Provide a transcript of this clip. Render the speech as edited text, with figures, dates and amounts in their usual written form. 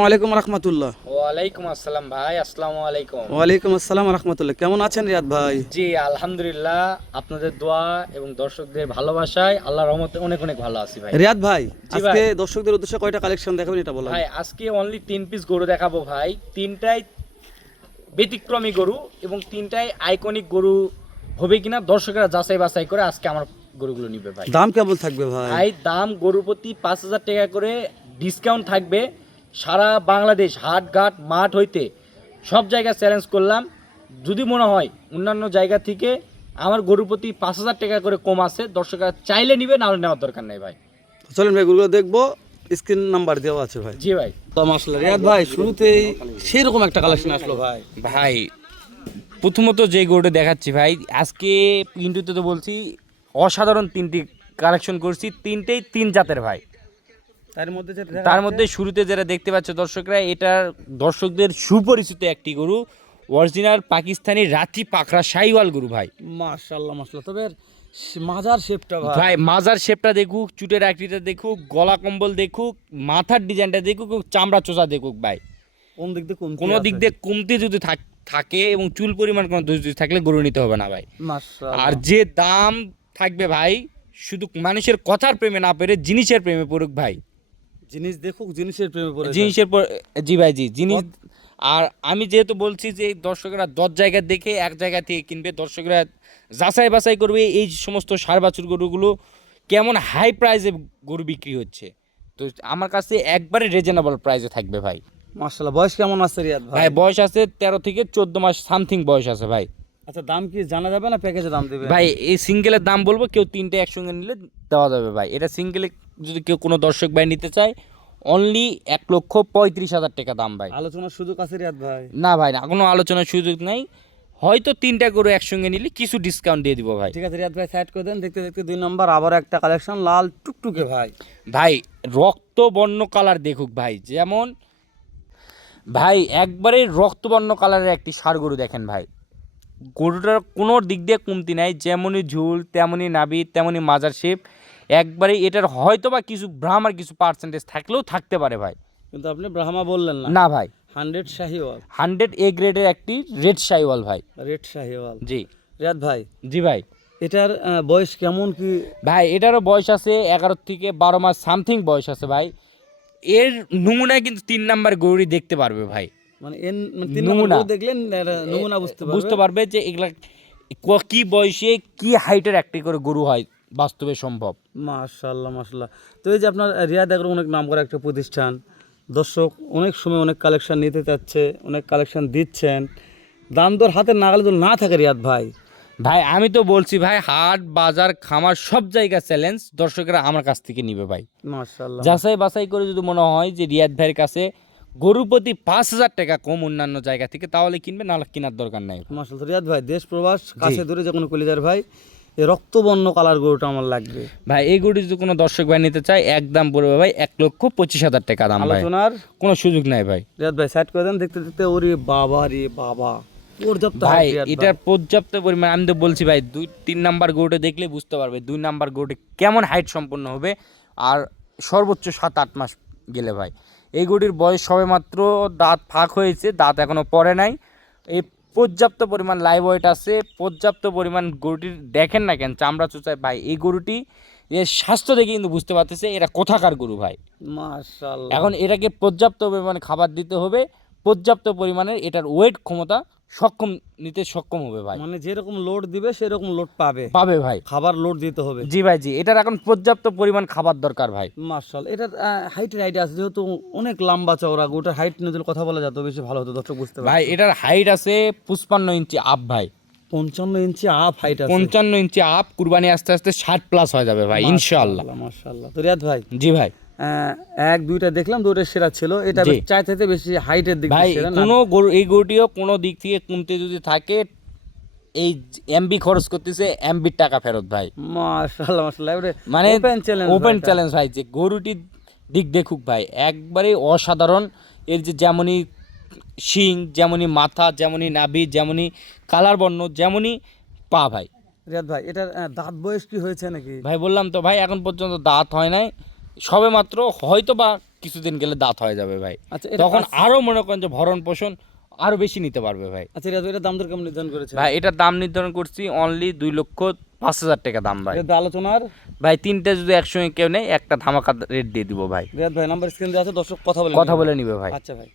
ওয়ালাইকুম রহমতুল্লাহ। ওয়ালাইকুম আসসালাম ভাই, আসসালামু আলাইকুম। ওয়ালাইকুম আসসালাম রহমতুল্লাহ। কেমন আছেন রিয়াদ ভাই? জি আলহামদুলিল্লাহ, আপনাদের দোয়া এবং দর্শকদের ভালোবাসায় আল্লাহর রহমতে অনেক অনেক ভালো আছি ভাই। রিয়াদ ভাই, জি আজকে ভাই। দর্শকদের উদ্দেশ্যে কয়টা কালেকশন দেখাবেন এটা বলেন। ভাই আজকে অনলি 3 পিস গরু দেখাবো ভাই, তিনটাই ব্যতিক্রমী গরু এবং তিনটাই আইকনিক গরু হবে কিনা দর্শকরা যাচাই বাছাই করে আজকে আমার গরুগুলো নিবে ভাই। দাম কেমন থাকবে ভাই? ভাই দাম গরুর প্রতি 5,000 টাকা করে ডিসকাউন্ট থাকবে। সারা বাংলাদেশ হাট ঘাট মাঠ হইতে সব জায়গায় চ্যালেঞ্জ করলাম, যদি মনে হয় অন্যান্য জায়গা থেকে আমার গরুর প্রতি 5,000 টাকা করে কম আছে, দর্শকরা চাইলে নিবে, না হলে নেওয়ার দরকার নেই ভাই। চলেন ভাই, গরুগুলো দেখবো, স্ক্রিন নাম্বার দেওয়া আছে ভাই। জি ভাই। মাশাআল্লাহ রিয়াদ ভাই, শুরুতেই সেরকম একটা কালেকশন আসলো ভাই। ভাই প্রথমত যে গরুটা দেখাচ্ছি ভাই, আজকে ইন্টুতে তো বলছি অসাধারণ তিনটি কালেকশন করছি, তিনটেই তিন জাতের ভাই। তার মধ্যে শুরুতে যেটা দেখতে পাচ্ছ দর্শকরা, এটা দর্শকদের সুপরিচিত একটি গরু, অরিজিনাল পাকিস্তানি রাতি পাখরা শাহিওয়াল গরু ভাই। মাশাআল্লাহ মাশাআল্লাহ। তবে মাজার শেপটা ভাই, ভাই মাজার শেপটা দেখুক, চুটের আকৃতিটা দেখুক, গলা কম্বল দেখুক, মাথার ডিজাইনটা দেখুক, চামড়া চোষা দেখুক ভাই। কোন দিক দিয়ে কোনো দিক দিয়ে কমতি যদি থাকে এবং চুল পরিমাণ কোনো দোষ যদি থাকলে গরু নিতে হবে না ভাই। মাশাআল্লাহ। আর যে দাম থাকবে ভাই, শুধু মানুষের কথার প্রেমে না পেরে জিনিসের প্রেমে পড়ুক ভাই। জিনিস দেখুক, জিনিসের প্রেমে পড়ে জিনিসের পর জি ভাই, জি জিনিস। আর আমি যেহেতু বলছি যে দর্শকরা 10 জায়গা দেখে এক জায়গা থেকে কিনবে, দর্শকরা যাচাই বাছাই করবে এই সমস্ত সার বাছুর গরুগুলো কেমন হাই প্রাইসে গরু বিক্রি হচ্ছে। তো আমার কাছে একবারে রিজনেবল প্রাইসে থাকবে ভাই। মাশাআল্লাহ। বয়স কেমন আছে রিয়াদ ভাই? ভাই বয়স আছে 13 থেকে 14 মাস সামথিং বয়স আছে ভাই। আচ্ছা, দাম কি জানা যাবে না প্যাকেজে দাম দেবে? ভাই এই সিঙ্গেলের দাম বলবো, কেউ তিনটে একসঙ্গে নিলে দেওয়া যাবে ভাই। এটা সিঙ্গেলে যদি কেউ কোনো দর্শক ভাই নিতে চায়, অনলি 1,35,000 টাকা দাম ভাই। আলোচনার সুযোগ আছে রিয়াদ ভাই? না ভাই না, কোনো আলোচনার সুযোগ নেই, হয়তো তিনটা গরু একসঙ্গে নিলে কিছু ডিসকাউন্ট দিয়ে দিব ভাই। ঠিক আছে রিয়াদ ভাই, সাইড করে দেন। দেখতে দেখতে 2 নম্বর আবার একটা কালেকশন, লাল টুকটুকে ভাই। ভাই রক্তবর্ণ কালার দেখুক ভাই, যেমন ভাই একবারে রক্তবর্ণ কালারের একটি ষাঁড় গরু দেখেন ভাই। গরুটার কোনো দিক দিয়ে কমতি নাই, যেমনই ঝুল তেমনই নাভি তেমনই মাজার শেপ। একবারে এটার হয়তো বা কিছু ব্রাহ্মার কিছু পার্সেন্টেজ থাকলেও থাকতে পারে ভাই। কিন্তু আপনি ব্রাহ্মা বললেন না। না ভাই, 100 শাহিওয়াল, 100 এ গ্রেডের একটি রেড শাহিওয়াল ভাই। রেড শাহিওয়াল। জি রিয়াদ ভাই, জি ভাই। এটার বয়স কেমন কি? ভাই এটারও বয়স আছে 11 থেকে 12 মাস সামথিং বয়স আছে ভাই। এর নমুনায় কিন্তু 3 নাম্বার গরুই দেখতে পারবে ভাই। মানে 3 নম্বর গরু দেখলেন নমুনা বুঝতে পারবে যে এগুলা কি বয়সে কি হাইটের একটি করে গরু হয় বাস্তবে সম্ভব। মাশাআল্লাহ মাশাআল্লাহ। তো এই যে আপনার রিয়াদ এগ্রো অনেক নাম করা একটা প্রতিষ্ঠান, দর্শক অনেক সময় অনেক কালেকশন নিতে চাচ্ছে, অনেক কালেকশন দিচ্ছেন, দাম দর হাতে নাগালে যদি না থাকে রিয়াদ ভাই। ভাই আমি তো বলছি ভাই, হাট বাজার খামার সব জায়গা চ্যালেঞ্জ, দর্শকরা আমার কাছ থেকে নিবে ভাই। মাশাআল্লাহ। যাচাই বাছাই করে যদি মনে হয় যে রিয়াদ ভাইয়ের কাছে গরুর প্রতি 5,000 টাকা কম অন্যান্য জায়গা থেকে, তাহলে কিনবে, নাহলে কেনার দরকার নাই। মাশাআল্লাহ। রিয়াদ ভাই, দেশ প্রবাস কাছে দূরে যে কোনো কলিজার ভাই, এই রক্তবর্ণ কালার গরুটা আমার লাগবে ভাই। এই গরু যদি কোনো দর্শক ভাই নিতে চায়, একদম পড়বে ভাই 1,25,000 টাকা দাম ভাই। আলোচনার কোনো সুযোগ নাই ভাই। রিয়াদ ভাই, সাইড করে দেন। দেখতে দেখতে ওরে বাবা রে বাবা, পর্যাপ্ত ভাই height রিয়াদ এটার পর্যাপ্ত পরিমাণ, আমি তো বলছি ভাই 2-3 নাম্বার গরুটা দেখলে বুঝতে পারবে 2 নাম্বার গরুটা কেমন হাইট সম্পন্ন হবে। আর সর্বোচ্চ 7-8 মাস গেলে ভাই। এই গরুটির বয়স সবে মাত্র দাঁত ফাঁক হয়েছে, দাঁত এখনো পড়ে নাই। এই পর্যাপ্ত পরিমাণ লাইভ ওয়েট আছে, পর্যাপ্ত পরিমাণ গরুটির দেখেন না কেন চামড়া চোচায় ভাই। এই গরুটি এর স্বাস্থ্য দেখে কিন্তু বুঝতে পারতেছে এরা কোথাকার গরু ভাই। মাশাআল্লাহ। এখন এটাকে পর্যাপ্ত পরিমাণে খাবার দিতে হবে, পর্যাপ্ত পরিমাণে এটার ওয়েট ক্ষমতা নিতে সক্ষম হবে ভাই। মানে যেরকম লোড দিবে সেরকম লোড পাবে ভাই, খাবার লোড দিতে হবে। জি ভাই জি। এটার এখন পর্যাপ্ত পরিমাণ খাবার দরকার ভাই। মাশাআল্লাহ। এটার হাইটের আইডিয়া আছে, যেহেতু অনেক লম্বা চওড়া, গোটার হাইট নিয়ে যদি কথা বলা যেত বেশি ভালো হতো, দর্শক বুঝতে পারে। ভাই এটার হাইট আছে 55 ইঞ্চি আপ ভাই। 55 ইঞ্চি আপ হাইট আছে। 55 ইঞ্চি আপ, কুরবানি আস্তে আস্তে 60 প্লাস হয়ে যাবে ভাই ইনশাআল্লাহ। মাশাআল্লাহ। তো রিয়াদ ভাই, জি ভাই। এক দুইটা দেখলাম, দুইটা সেরা ছিল, এটা চাইতে বেশি হাইটের দিক ভাই দিয়ে সেরা না। কোনো গরু, এই গরুটিও কোনো দিক থেকে কমতে যদি থাকে, এই এমবি খরচ করতেছে, এমবির টাকা ফেরত ভাই। মাশাআল্লাহ মাশাআল্লাহ। মানে ওপেন ভাই চ্যালেঞ্জ ভাই, যে গরুটির দিক দেখুক ভাই, একবারে অসাধারণ। এর যে যেমনই শিং, যেমনই মাথা, যেমনই নাভি, যেমনই কালার বর্ণ, যেমনই পা ভাই। রিয়াদ ভাই, এটার দাঁত বয়স কি হয়েছে নাকি? ভাই বললাম তো ভাই, এখন পর্যন্ত দাঁত হয় নাই, সবে মাত্র হয়তো বা কিছুদিন গেলে দাঁত হয়ে যাবে ভাই। আচ্ছা এটা তখন আরো মনে করেন যে ভরণ পোষণ আরো বেশি নিতে পারবে ভাই। আচ্ছা এটা দাম দর কেমন নির্ধারণ করেছে ভাই এটার দাম নির্ধারণ করছি অনলি 2,05,000 টাকা দাম ভাই। এটা আলোচনার ভাই তিনটে যদি একসঙ্গে কেউ নেই একটা ধামাকা রেট দিয়ে দিব ভাই। রিয়াদ ভাই নাম্বার স্ক্রিন দেওয়া আছে, দর্শক কথা কথা বলে নিবে ভাই। আচ্ছা ভাই।